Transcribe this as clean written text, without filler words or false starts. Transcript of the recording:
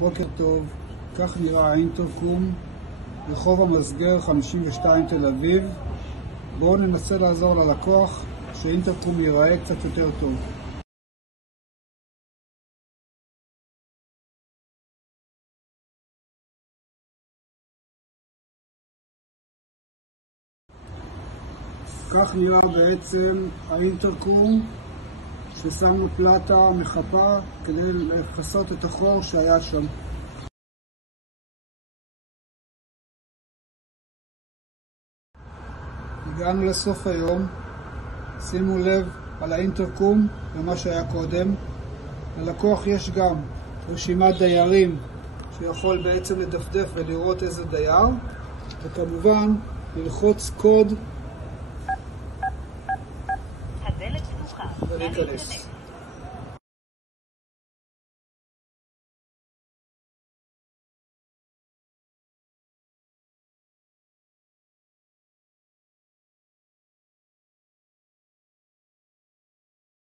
בוקר טוב, כך נראה האינטרקום, רחוב המסגר 52 תל אביב. בואו ננסה לעזור ללקוח שהאינטרקום ייראה קצת יותר טוב. כך נראה בעצם האינטרקום ששמנו פלטה מחפה כדי לכסות את החור שהיה שם. הגענו לסוף היום. שימו לב על האינטרקום ומה שהיה קודם. ללקוח יש גם רשימת דיירים שיכול בעצם לדפדף ולראות איזה דייר, וכמובן ללחוץ קוד הדלת פתוחה. ולהיכנס.